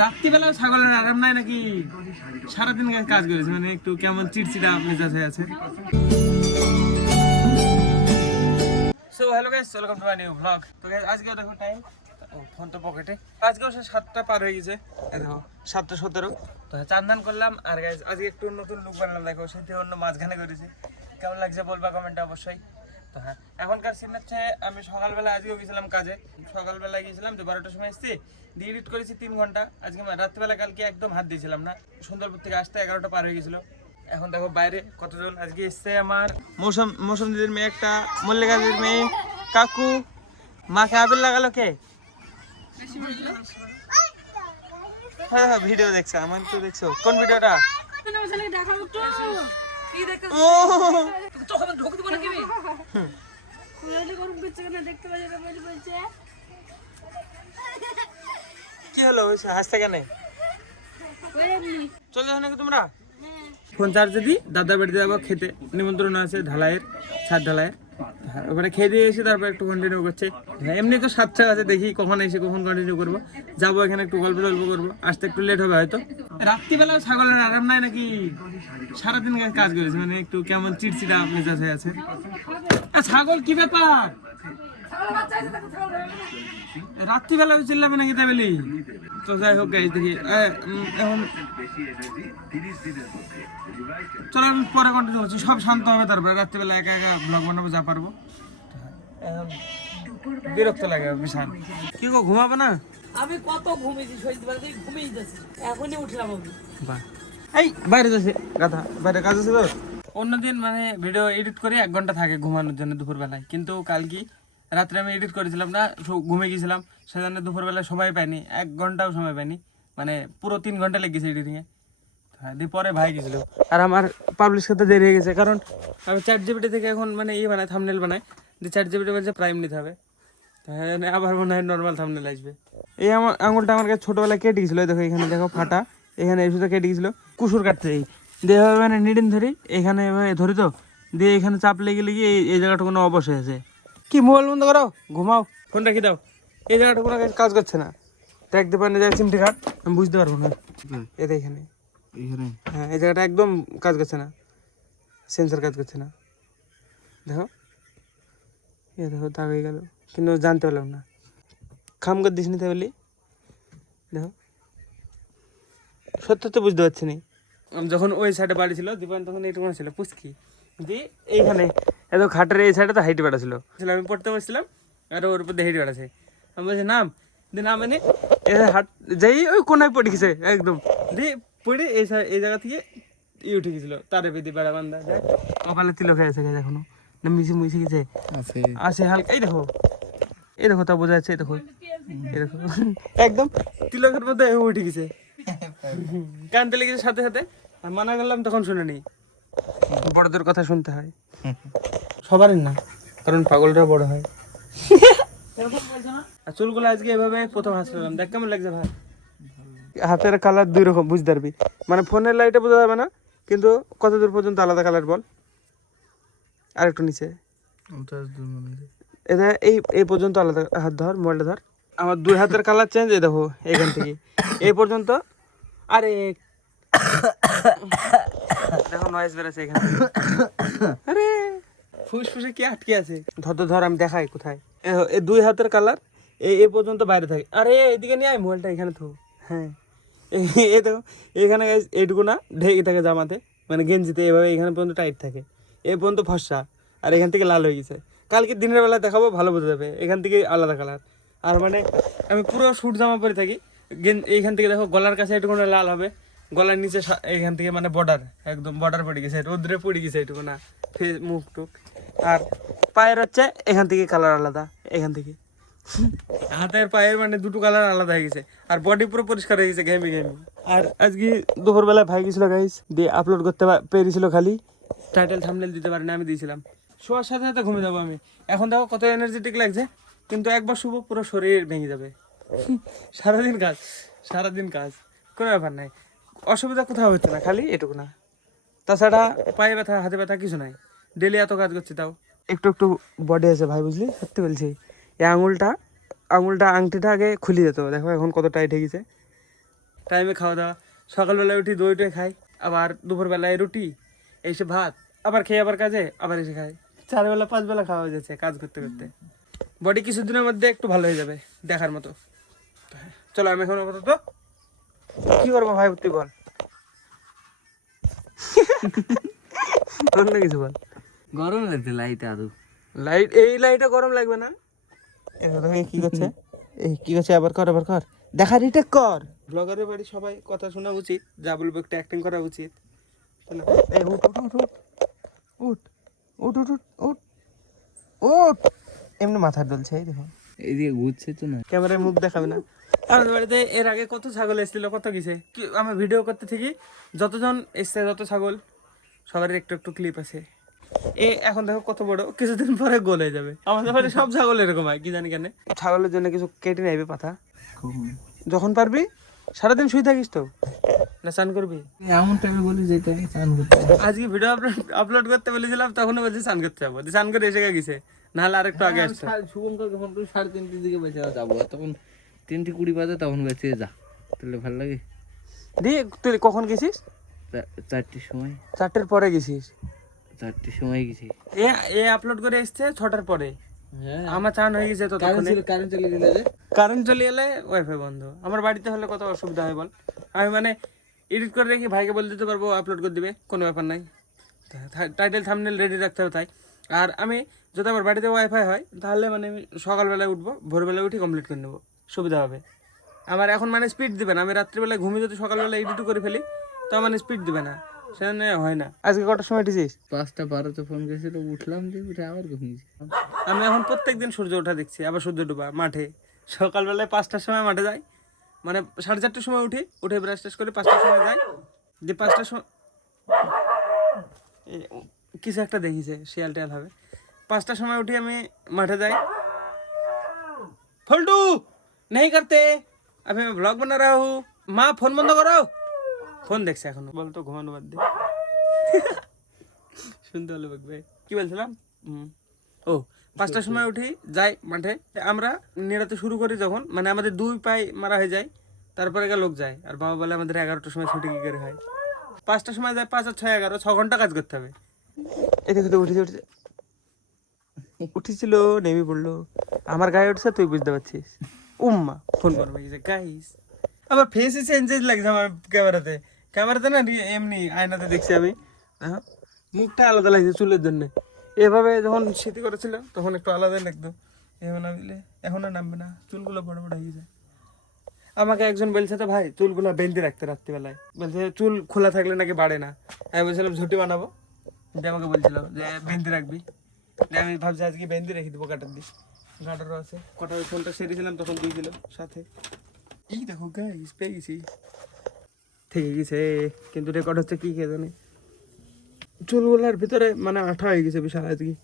রাত্রিবেলা ছাগলের আরাম নাই নাকি? সারাদিন কাজ করেছে, মানে একটু কেমন চিড়চিড়া মেজাজ হয়ে আছে। So hello guys, welcome to my new blog. তো গাইস আজকেও দেখো টাইম, ফোন তো পকেটে। আজকেও 7টা পার হয়ে গেছে, দেখো 7:17। তো চান্দান করলাম। আর গাইস আজকে একটু নতুন লুক বানালাম, দেখো সেটি অন্য মাঝখানে করেছি। কেমন লাগছে বলবা কমেন্টে অবশ্যই। তো হ্যাঁ, এখনকার সিন হচ্ছে আমি সকালবেলা আজকেও গেছিলাম কাজে। সকালবেলা গিয়েছিলাম, তো 12টার সময় এসেছি, দিয়ে এডিট করেছি 3 ঘন্টা। আজকে রাত্রিবেলা কালকে একদম হাত দিয়েছিলাম না, সুন্দরপুর থেকে আসতে 11টা পার হয়ে গেছিলো। এখন দেখো বাইরে কতজন আজকে এসছে। আমার মৌসুম দিদির মেয়ে, একটা মল্লিকা দিদির মেয়ে, কাকু। মাকে আবির লাগালো কে? হ্যাঁ হ্যাঁ, ভিডিও দেখছো, আমার তো দেখছো। কোন ভিডিওটা? কি হলো, হাসতে কেন? চলে যাও নাকি তোমরা? ফোন চার্জে দিই, দাদার বাড়িতে যাবো খেতে, নিমন্ত্রণ আছে ঢালাইয়ের, ছাদ ঢালাইয়ের। ওখানে খেয়ে দিয়ে এসে তারপর একটু কন্টিনিউ করছে। এমনি তো 7টা আছে, দেখি কখন এসে কখন কন্টিনিউ করবো। যাবো এখানে একটু গল্প করবো, আসতে একটু লেট হবে হয়তো। রাত্রিবেলা ছাগলের আরাম নাই নাকি? সারাদিন কাজ করেছে, মানে একটু কেমন চিড়চিড়া মেজাজ হয়ে আছে। ছাগল কি ব্যাপার? রাত্রিবেলা চিল্লাবে নাকি তাই বলি? তো যাই হোক গাইস, দেখি এখন চলো আমি পরে কন্টিনিউ করছি। সব শান্ত হবে, তারপরে রাত্রিবেলা একা একা ব্লগ বানাবো যা পারবো। বিরক্ত লাগে বিশাল। কি গো, ঘুমাবো না? আমি কত ঘুমিয়েছি, সৈয়দবাড়িতে ঘুমিয়ে যাচ্ছি, এখনই উঠলাম আমি। বাহ, এই বাইরে যাচ্ছে গাধা, বাইরে কাজ আছে তো। অন্যদিন মানে ভিডিও এডিট করে 1 ঘন্টা থাকে ঘুমানোর জন্য দুপুরবেলায়, কিন্তু কালকে রাত্রে আমি এডিট করেছিলাম না, ঘুমিয়ে গেছিলাম। সেজন্য দুপুরবেলায় সময় পাইনি, 1 ঘন্টাও সময় পাইনি, মানে পুরো 3 ঘন্টা লেগেছে এডিটিংয়ে। হ্যাঁ, দিয়ে পরে ভাই গেছিল। আর আমার পাবলিশ করতে দেরি হয়ে গেছে, কারণ আমি ChatGPT থেকে এখন মানে বানাই, থাম্বনেল বানাই। যে ChatGPT বলছে প্রাইম নিতে হবে, হ্যাঁ আবার মনে হয় নর্মাল থাম্বনেল আসবে। এই আমার আঙুলটা আমার কাছে ছোটোবেলায় কেটে গেছিলো, দেখো এখানে দেখো ফাটা, এখানে এই সুতো কেটে গেছিলো কুসুর কাটতে। দিয়ে এভাবে মানে নিডিন ধরি, এখানে এভাবে ধরি, তো দিয়ে এখানে চাপ লেগে লেগে এই জায়গাটা কোনো অবশ্যই আছে। কি মোবাইল বন্ধ করো, ঘুমাও, ফোন রাখি দাও। এই জায়গাটা কোনো কাজ করছে না, দেখতে পারেন যায় চিমটি কাট, আমি বুঝতে পারবো না। এটা এখানে, হ্যাঁ এই জায়গাটা একদম কাজ করছে না, সেন্সার কাজ করছে না। দেখো এ দেখো দাগ হয়ে গেল, কিন্তু জানতে পারলাম না। খাম করে দিস নিতে বলি, দেখো সত্য তো বুঝতে পারছি না। যখন ওই সাইডে বাড়ি ছিল দীপান, তখন এইটুকু ছিল পুচকি, দিয়ে এইখানে এত খাটের এই সাইডে তো হাইটে বাড়াছিল, আমি পড়তে বসছিলাম আর ওর উপর দিয়ে হেঁটে বাড়াছে। আমি বলছি নাম, দিয়ে নাম এনে হাট যাই ওই কোনায় পড়ে গেছে একদম, দিয়ে পড়ে এই জায়গা থেকে উঠে গেছিল তারে বেদি বেড়া বান্ধা। কপালে তিলক হয়ে আছে এখনো, না মিশে মিশে গেছে আছে হালকা। এই দেখো তা বোঝা যাচ্ছে, এই দেখো একদম তিলকের মধ্যে উঠে গেছে, কানতে লেগেছে সাথে সাথে। আর মানা করলাম তখন শুনে নি, বড়দের কথা শুনতে হয়, সবারই না, কারণ পাগলরা বড় হয়। আর চুলগুলো আজকে এভাবে প্রথম হাসলাম, দেখ কেমন লাগছে ভাই। হাতের কালার 2 রকম বুঝতে পারবি, মানে ফোনের লাইটে বোঝা যাবে না, কিন্তু কত দূর পর্যন্ত আলাদা কালার বল। আর একটু নিচে এটা এই পর্যন্ত আলাদা। হাত ধর, মোবাইলটা ধর, আমার 2 হাতের কালার চেঞ্জ। এই দেখো এখান থেকে এই পর্যন্ত। আরে দেখো নয়েজ বেরোচ্ছে এখান থেকে। আরে ফুসফুসে কি আটকে আছে? ধর আমি দেখাই কোথায়। এই 2 হাতের কালার এই পর্যন্ত বাইরে থাকে। আরে এদিকে নিয়ে আয় মোবাইলটা, এখানে তো হ্যাঁ এই দেখো এখানে এইটুকু না ঢেকে থাকে জামাতে, মানে গেঞ্জিতে এভাবে এখানে পর্যন্ত টাইট থাকে, এই পর্যন্ত ফর্সা, আর এখান থেকে লাল হয়ে গেছে। কালকে দিনের বেলা দেখাবো, ভালো বোঝা যাবে, এখান থেকে আলাদা কালার। আর মানে আমি পুরো স্যুট জামা পরে থাকি, এইখান থেকে দেখো গলার কাছে একটু লাল হবে, গলার নিচে এইখান থেকে মানে বর্ডার, একদম বর্ডার পড়ে গেছে, রোদ্রে পড়ে গেছে এইটুকু না, ফেস মুখ টুক। আর পায়ের হচ্ছে এখান থেকে কালার আলাদা, এখান থেকে হাতের পায়ের মানে 2টো কালার আলাদা হয়ে গেছে। আর বডি পুরো পরিষ্কার হয়ে গেছে ঘেমে ঘেমে। আর আজকে দুপুরবেলায় ভাই গেছিল গাইস, দিয়ে আপলোড করতে পেরেছিল, খালি টাইটেল থাম্বনেল দিতে পারি না, আমি দিয়েছিলাম। শোয়ার সাথে সাথে ঘুমিয়ে যাবো আমি। এখন দেখো কত এনার্জেটিক লাগছে, কিন্তু একবার শুভ পুরো শরীর ভেঙে যাবে। সারাদিন কাজ কোনো ব্যাপার নাই, অসুবিধা কোথাও হচ্ছে না, খালি এটুকু না। তাছাড়া পায়ে ব্যথা, হাতে ব্যথা কিছু নাই, ডেলি এত কাজ করছি তাও একটু একটু বডি আছে ভাই, বুঝলি, সত্যি বলছি। এই আঙুলটা আংটিটা আগে খুলে যেত, দেখো এখন কত টাইট হয়ে গেছে, টাইমে খাওয়া দাওয়া, সকালবেলায় উঠি দই টই খাই, আবার দুপুরবেলায় রুটি, এসে ভাত, আবার খেয়ে আবার কাজে, আবার এসে খাই, 4 বেলা 5 বেলা খাওয়া হয়ে যাচ্ছে কাজ করতে করতে। বডি কিছুদিনের মধ্যে একটু ভালো হয়ে যাবে, দেখার মতো। চলো আমি এখন আপাতত কি করবো ভাই তুই বল, অন্য কিছু বল। গরম লাগছে লাইট আরো। লাইট, এই লাইটে গরম লাগবে না। কি করছে, এই কি করছে, আবার কর আবার কর, দেখা রিটেক কর। ব্লগারের বাড়ি সবাই কথা শোনা উচিত, যা বলবো একটু অ্যাক্টিং করা উচিত। চলো, এই উঠ উঠ উঠ উঠ উঠ উঠ উঠ উঠ উঠ, এমনি মাথা ডলছে, এই দেখো এইদিকে ঘুরছে তো না। ক্যামেরায় মুখ দেখাবে না। আমাদের বাড়িতে এর আগে কত ছাগল এসেছিল, কত কিছু আমি ভিডিও করতে থাকি, যতজন এসছে যত ছাগল সবার একটু একটু ক্লিপ আছে। এখন দেখো কত বড়, কিছুদিন পরে গোল হয়ে যাবে। আমাদের বাড়ি সব ছাগল এরকম হয়, কি জানি কেন। ছাগলের জন্য কিছু কেটে নেবে পাতা, যখন পারবি। সারাদিন শুয়ে থাকিস তো না, স্নান করবি? এমন টাইমে বলি যেটা স্নান করতে। আজকে ভিডিও আপলোড করতে বলেছিলাম, তখনও বলছি স্নান করতে যাবো, স্নান করে এসে গেছে, নাহলে আরেকটু আগে আসতো। শুভঙ্করকে ফোন করে 3:30 দিকে বেঁচে যাবো, তখন 3:20 বাজে, তখন বেঁচে যা, তাহলে ভালো লাগে। দিয়ে তুই কখন গেছিস? 4টের সময়। 4টের পরে গেছিস? 4টের সময় গেছি। এ আপলোড করে এসছে 6টার পরে। হ্যাঁ, আমার চান হয়ে গেছে, তো কারেন্ট চলে গেলে যে কারেন্ট চলে এলে ওয়াইফাই বন্ধ। আমার বাড়িতে হলে কত অসুবিধা হয় বল। আমি মানে এডিট করে রেখে ভাইকে বলে দিতে পারবো, আপলোড করে দিবে, কোনো ব্যাপার নাই। টাইটেল থাম্বনেল রেডি রাখতে হবে তাই। আর আমি যদি আমার বাড়িতে ওয়াইফাই হয়, তাহলে মানে আমি সকালবেলায় উঠবো, ভোরবেলায় উঠি কমপ্লিট করে নেবো, সুবিধা হবে আমার। এখন মানে স্পিড দিবে না, আমি রাত্রিবেলায় ঘুমিয়ে যদি সকালবেলা এডিটও করে ফেলি, তো মানে স্পিড দিবে না, সেখানে হয় না। আজকে কটার সময় উঠেছিস? 5:12 ফোন করেছিল, উঠলাম দিয়ে উঠে আবার ঘুমিয়েছি। আমি এখন প্রত্যেকদিন সূর্য ওঠা দেখছি, আবার সূর্য ডোবা মাঠে। সকালবেলায় 5টার সময় মাঠে যাই, মানে 4:30টার সময় উঠে ব্রাশ টাশ করে 5টার সময় যাই, যে 5টার সময় কিছু একটা দেখিছে, শিয়াল টিয়াল হবে। 5টার সময় উঠে আমি মাঠে যাই। ফল্টু नहीं करते, अभी मैं ब्लॉग बना रहा हूँ। माँ फोन बंद करो, ফোন দেখছে এখনো। বলতো ঘুমানো বাদ দে, শুনতে হলে বকবে। কি বলছিলাম? ও 5টার সময় উঠি, যাই মাঠে। আমরা নিরাতে শুরু করি যখন, মানে আমাদের 2 পায়ে মারা হয়ে যায়, তারপরে লোক যায়। আর বাবা বলে আমাদের 11টার সময় ছুটি কি করে হয়। 5টার সময় যায়, 5 আর 6 11, 6 ঘন্টা কাজ করতে হবে। এই দেখো উঠেছিল, নেমে পড়লো, আমার গায়ে উঠছে, তুই বুঝতে পারছিস। উম্মা ফোন করবে গাইস, আমার ফেস চেঞ্জেস লাগছে আমার ক্যামেরাতে না, এমনি আয়নাতে দেখছি আমি, মুখটা আলাদা লাগছে চুলের জন্য। এভাবে যখন স্মৃতি করেছিল তখন একটু আলাদা লাগতো, এভাবে না দিলে এখন আর নামবে না, চুলগুলো বড় বড় হয়ে যায়। আমাকে একজন বলছে তো ভাই চুলগুলো বেঁধে রাখতে রাত্রিবেলায়, বলছে চুল খোলা থাকলে নাকি বাড়ে না। আমি বলছিলাম ঝুটি বানাবো, যে আমাকে বলছিল যে বেঁধে রাখবি। আমি ভাবছি আজকে বেঁধে রেখে দেবো কাটার দিই, গাটারও আছে। কটা ফোনটা সেরেছিলাম তখন দিয়েছিল সাথে। এই দেখো গাইস, পেয়ে গেছি, থেকে গেছে, কিন্তু রেকর্ড হচ্ছে কি কে জানে। চুলগুলার ভিতরে মানে আঠা হয়ে গেছে বিশাল, আজকে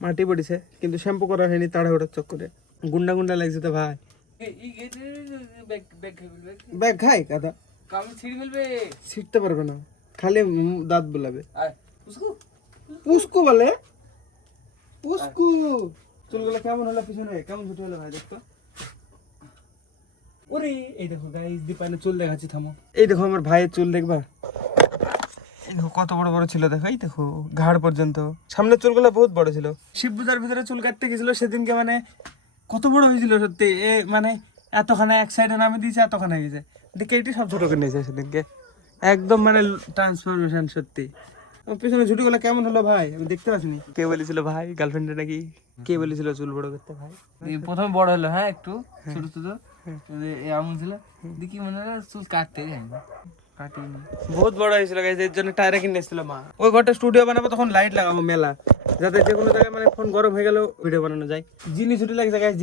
মাটি পড়েছে, কিন্তু শ্যাম্পু করা হয়নি তাড়াহুড়োর চক্করে। গুন্ডা গুন্ডা লাগছে তো ভাই। ব্যাগ খাই কাদা, ছিটতে পারবে না, খালি দাঁত বোলাবে। পুস্কু বলে, পুস্কু। চুলগুলো কেমন হলো পিছনে, কেমন ছুটি হলো ভাই দেখতো। ওরে এই দেখো গাইস, দীপায়নের চুল দেখাচ্ছি, থামো। এই দেখো আমার ভাইয়ের চুল, দেখবা এই দেখো কত বড় বড় ছিল, দেখো এই দেখো ঘাড় পর্যন্ত। সামনের চুলগুলো বহুত বড় ছিল। শিব পূজার ভিতরে চুল কাটতে গেছিল সেদিনকে, মানে কত বড় হয়েছিল সত্যি। মানে এতখানে এক সাইডে নামে দিয়েছে, এতখানে হয়ে গেছে, কেটে সব ছোট করে নিয়েছে সেদিনকে, একদম মানে ট্রান্সফরমেশন সত্যি। পিছনে ঝুটিগুলো কেমন হলো ভাই, আমি দেখতে পাচ্ছিনি। কে বলেছিল ভাই গার্লফ্রেন্ডে নাকি, কে বলেছিল চুল বড় করতে ভাই? প্রথমে বড় হলো, হ্যাঁ একটু ছোট ছোট এমন ছিল, দেখি মনে হয় চুল কাটতে যায়নি, কাটিনি। বহুত বড় হয়েছিল গাইস, এর জন্য টায়ারে কিনে এসেছিল মা। ওই ঘরটা স্টুডিও বানাবো, তখন লাইট লাগাবো মেলা, যাতে যে কোনো জায়গায় মানে ফোন গরম হয়ে গেলেও ভিডিও বানানো যায়। জিনি ছুটি লাগছে গাইস,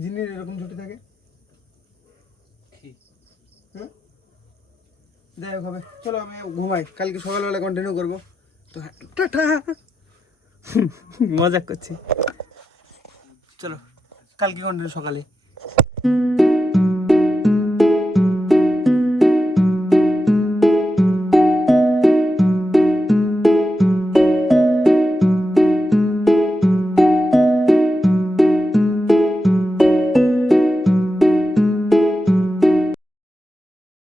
জিনির এরকম ছুটি থাকে। যাই হোক হবে, চলো আমি ঘুমাই, কালকে সকালবেলা কন্টিনিউ করবো। তো টাটা, মজা করছি, চলো কালকে কন্টিনিউ সকালে।